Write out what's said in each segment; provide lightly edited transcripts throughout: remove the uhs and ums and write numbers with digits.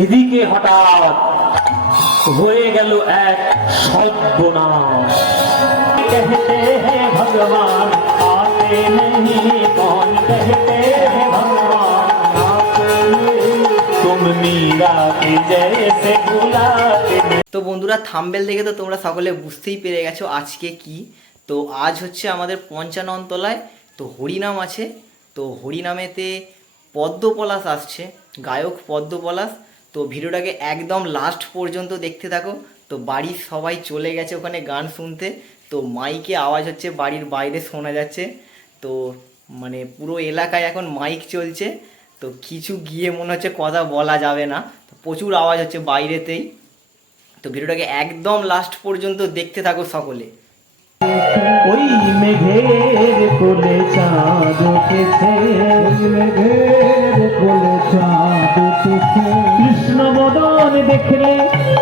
এদিকে হঠাৎ হয়ে গেল এক সর্বনাশ। कहते हैं भगवान आते नहीं, कौन कहते हैं भगवान आते नहीं, तुम मीरा के जैसे बुलाते। তো বন্ধুরা, থাম্বনেল দেখে তো তোমরা সকলে বুঝতেই পেরে গেছো আজকে কি। তো আজ হচ্ছে আমাদের ৫৫ তলায় তো হরিনাম আছে। তো হরিনামেতে পদ্মপলাশ আসছে, গায়ক পদ্মপলাশ। তো ভিডিওটাকে একদম লাস্ট পর্যন্ত দেখতে থাকো। তো বাড়ির সবাই চলে গেছে ওখানে গান শুনতে। তো মাইকে আওয়াজ হচ্ছে বাড়ির বাইরে শোনা যাচ্ছে। তো মানে পুরো এলাকায় এখন মাইক চলছে। তো কিছু গিয়ে মনে হচ্ছে কথা বলা যাবে না, তো প্রচুর আওয়াজ হচ্ছে বাইরেতেই। তো ভিডিওটাকে একদম লাস্ট পর্যন্ত দেখতে থাকো সকলে। ওই মেঘের কোলে চাঁদ উঠেছে, মেঘের কোলে চাঁদ উঠেছে, কৃষ্ণ বদন দেখলে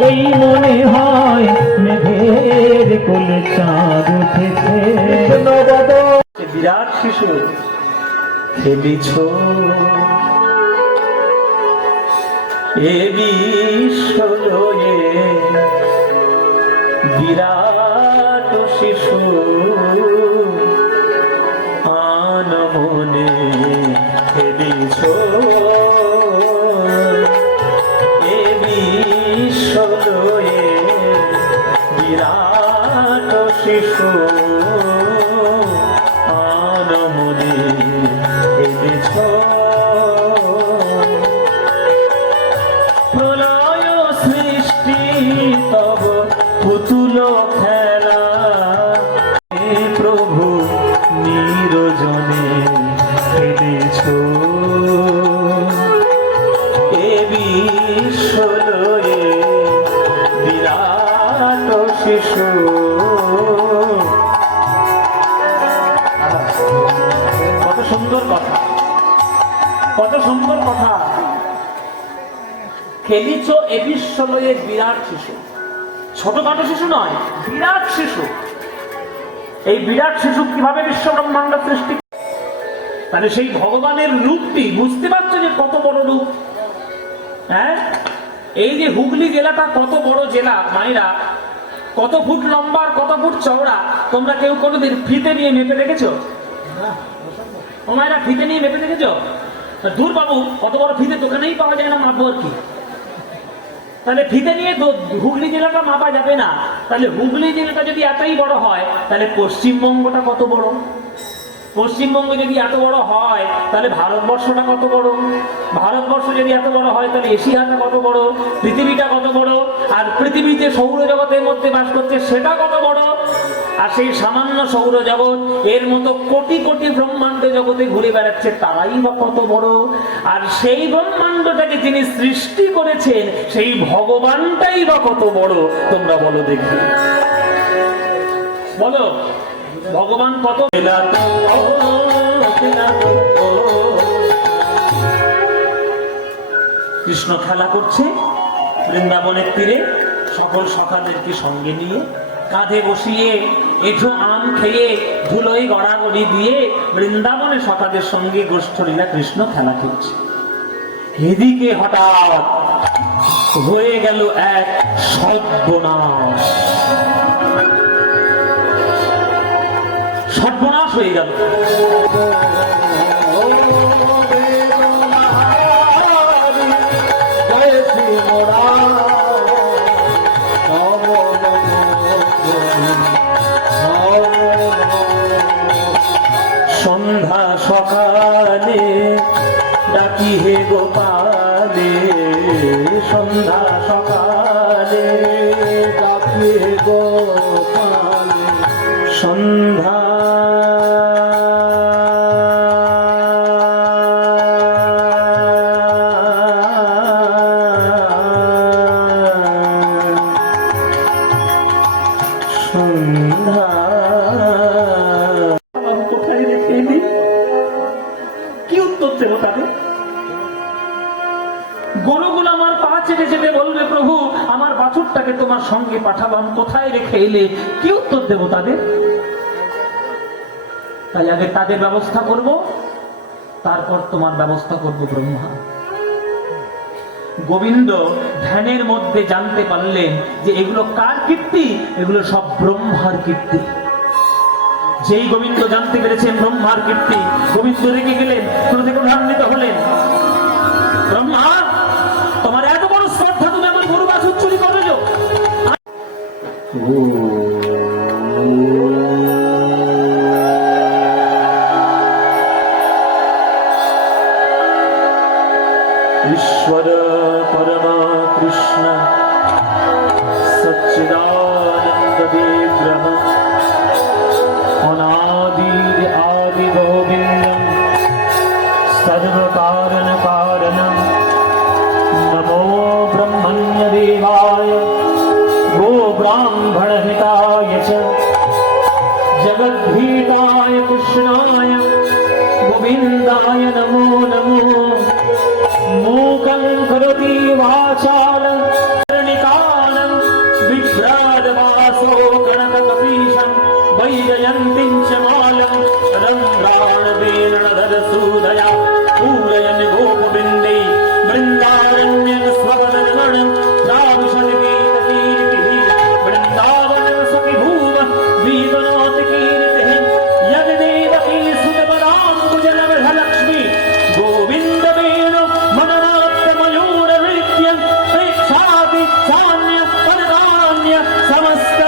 এই মনে হয় মেঘের কোলে চাঁদ উঠেছে। কৃষ্ণ বদন বিরাট শিশু খেলিছ এ বিশ্বয়ে, বিরাট শিশু আনমনে খেলিছ এ বিশ্বয়ে, বিরাট শিশু আনমনে খেলিছ। প্রলয় সৃষ্টি তব পুতুল খেলা, প্রভু নিরজনে খেলেছ এ বিশ্বলয়ে, বিরাট শিশু। কত সুন্দর কথা, কত সুন্দর কথা। খেলিছ এ বিশ্বলয়ে বিরাট শিশু, ছোটখাটো শিশু নয়, বিরাট শিশু। এই বিরাট শিশু কিভাবে বিশ্ব ব্রহ্মাণ্ড সৃষ্টি, মানে সেই ভগবানের রূপটি বুঝতে পারছো যে কত বড় রূপ। হ্যাঁ, এই যে হুগলি জেলাটা কত বড় জেলা মায়েরা, কত ফুট লম্বা আর কত ফুট চওড়া, তোমরা কেউ কোনোদিন ফিতে নিয়ে মেপে দেখেছো? ও মায়েরা ফিতে নিয়ে মেপে দেখেছো? দূর বাবু, কত বড় ফিতে দোকানেই পাওয়া যায় না, মাপবো আর কি। তাহলে ফিতে নিয়ে হুগলি জেলাটা মাপা যাবে না। তাহলে হুগলি জেলাটা যদি এতই বড় হয়, তাহলে পশ্চিমবঙ্গটা কত বড়? পশ্চিমবঙ্গ যদি এত বড় হয়, তাহলে ভারতবর্ষটা কত বড়? ভারতবর্ষ যদি এত বড় হয়, তাহলে এশিয়াটা কত বড়? পৃথিবীটা কত বড়? আর পৃথিবীতে সৌরজগতের মধ্যে বাস করছে সেটা কত বড়? আর সেই সামান্য সৌরজগৎ এর মতো কোটি কোটি ব্রহ্মাণ্ড জগতে ঘুরে বেড়াচ্ছে, তারাই বা কত বড়? আর সেই ব্রহ্মাণ্ডটাকে যিনি সৃষ্টি করেছেন, সেই ভগবানটাই বা কত বড়? তোমরা বলো দেখি, বলো ভগবান কত? কৃষ্ণ খেলা করছে বৃন্দাবনের তীরে, সকল সখাদেরকে সঙ্গে নিয়ে কাঁধে বসিয়ে, এঠো আম খেয়ে, ধুলোয় গড়াগড়ি দিয়ে বৃন্দাবনে সখাদের সঙ্গে গোষ্ঠলীলা কৃষ্ণ খেলা করছে। এদিকে হঠাৎ হয়ে গেল এক সর্বনাশ। সর্বনাশ হয়ে গেল। সন্ধ্যা সকালে ডাকি হে গোপালে, সন্ধ্যা সকালে ডাকি হে গোপালে, সন্ধ্যা সন্ধ্যা। কোথায় রেখে এলি? কি উত্তর দেব তাদের? গরুগুলো আমার পা চেটে চেটে বলবে, প্রভু আমার বাছুরটাকে তোমার সঙ্গে পাঠালাম, কোথায় রেখে এলে? কি উত্তর দেব তাদের? তাই আগে তাদের ব্যবস্থা করব, তারপর তোমার ব্যবস্থা করব ব্রহ্মা। গোবিন্দ ধ্যানের মধ্যে জানতে পারলেন যে এগুলো কার কীর্তি, এগুলো সব ব্রহ্মার কীর্তি। যেই গোবিন্দ জানতে পেরেছেন ব্রহ্মার কীর্তি, গোবিন্দ রেগে গেলেন, ক্রোধে ক্রোধান্বিত হলেন। ব্রহ্মা, তোমার এত বড় শ্রদ্ধা, তুমি আমার গরু বাছুর চুরি করেছো? ईश्वर परमा कृष्ण सच्चिदानंद विग्रह अनादिर आदि गोविंदम सर्व कारण कारणम नमो ब्रह्मण्य देवाय गो ब्राह्मण हिताय च जगद्भीताय कृष्णाय गोविंदाय नमो नमो। मूकं करोति वाचालं कर्णिकालं बिभ्राजवासो गणकपीशं वैजयन्तीं च मालं रम्राणवेणधरसूदया पूरयन् गोपबिन्दे वृन्दारण्यं स्वपदगणं राविशद्गीतकीर्तिः वृन्दावनं सुखिभूव वीतनोति कीर्तिः यद्देवकी सुतपदाम्बुजलमृधलक्ष्मी गोविन्द समस्त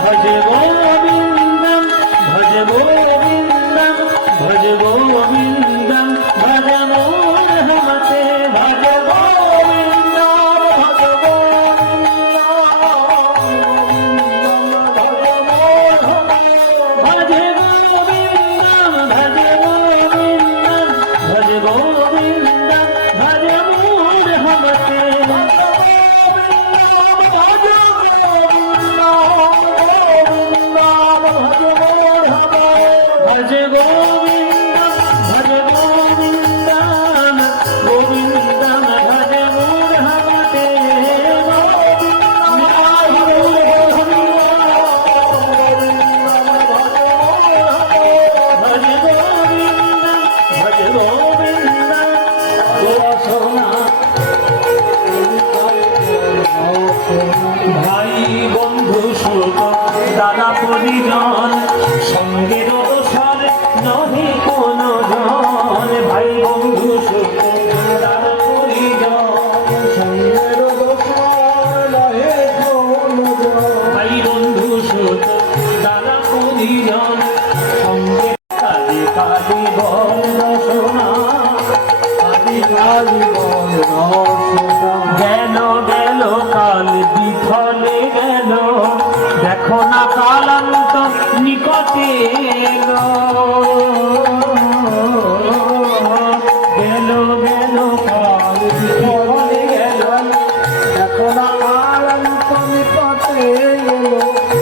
भज गोविंदम भज गोविंदम भज गोविंदम भज मोहन हमते भज गोविंदम भज गोविंदम भज गोविंदम भज गोविंदम भज गोविंदम भज मोहन हमते भज गोविंदम भज गोविंदम गोविंदम भज मोहन हमते भज गोविंदम भज गोविंदम सोना भाई बंधु सुख दादा परिजन সঙ্গের দোষর নহে কোন জন। ভাই বন্ধু সুখ দাদা পরিজন সঙ্গের দোষর নহে কোন জন। ভাই বন্ধু সুখ দাদা পরিজন সঙ্গে কালি কালি বল রসনা কালি কালি বল রসনা। গেল গেল কাল বিফলে গেল, দেখো না কালান্ত নিকটে এলো। গেল গেল কাল বিফলে গেল, দেখো না কালান্ত নিকটে এলো।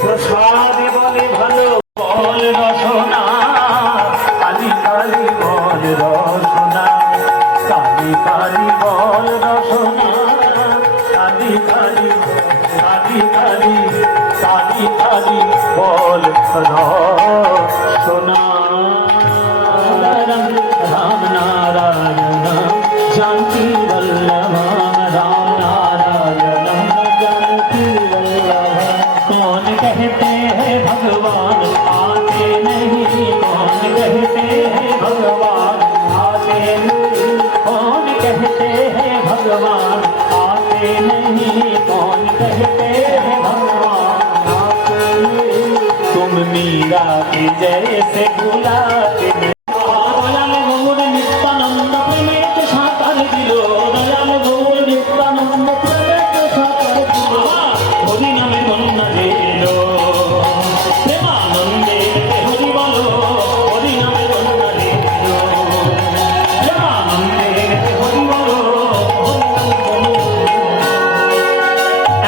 প্রসাদে বলে ভালো বল রসনা কালি কালি বল রসনা কালি কালি বল রসনা কালি কালি কালি কালি কালি কালি বল রসনা। রাম নারায়ণ जानकी वल्लभ राम नारायण जानकी वल्लभ। कौन कहते हैं भगवान आते नहीं, कौन कहते हैं भगवान आते नहीं, कौन कहते हैं भगवान आते नहीं, कौन कहते हैं भगवान आते नहीं। तुम मीरा के जैसे बुलाते দয়াল গৌর নিত্যানন্দ প্রেমের সাঁতার দিল, দয়াল গৌর নিত্যানন্দ প্রেমের সাঁতার দিল। হরি নামে বন্যা দিল প্রেমানন্দে হরি বলো, হরি নামে বন্যা দিল প্রেমানন্দে হরি বলো।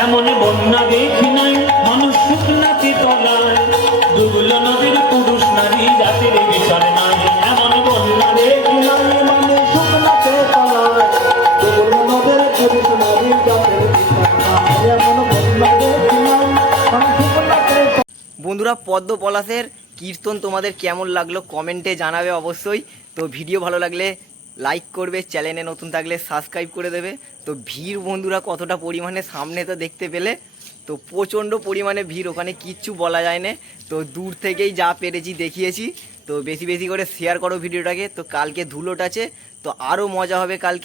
এমন বন্যা দেখি নাই মানুষ শুকনাতি তলায়, দুগুলো নদীর পুরুষ নারী জাতির বন্ধুরা পদ্ম পলাশের কীর্তন তোমাদের কেমন লাগলো কমেন্টে জানাবে অবশ্যই। তো ভিডিও ভালো লাগলে লাইক করবে, চ্যানেলে নতুন থাকলে সাবস্ক্রাইব করে দেবে। তো ভিড় বন্ধুরা কতটা পরিমাণে সামনে তো দেখতে পেলে, তো প্রচণ্ড পরিমাণে ভিড়, ওখানে কিচ্ছু বলা যায় না। তো দূর থেকেই যা পেরেছি দেখিয়েছি। তো বেশি বেশি করে শেয়ার করো ভিডিওটাকে। তো কালকে ধুলোট আছে, তো আরও মজা হবে কালকে।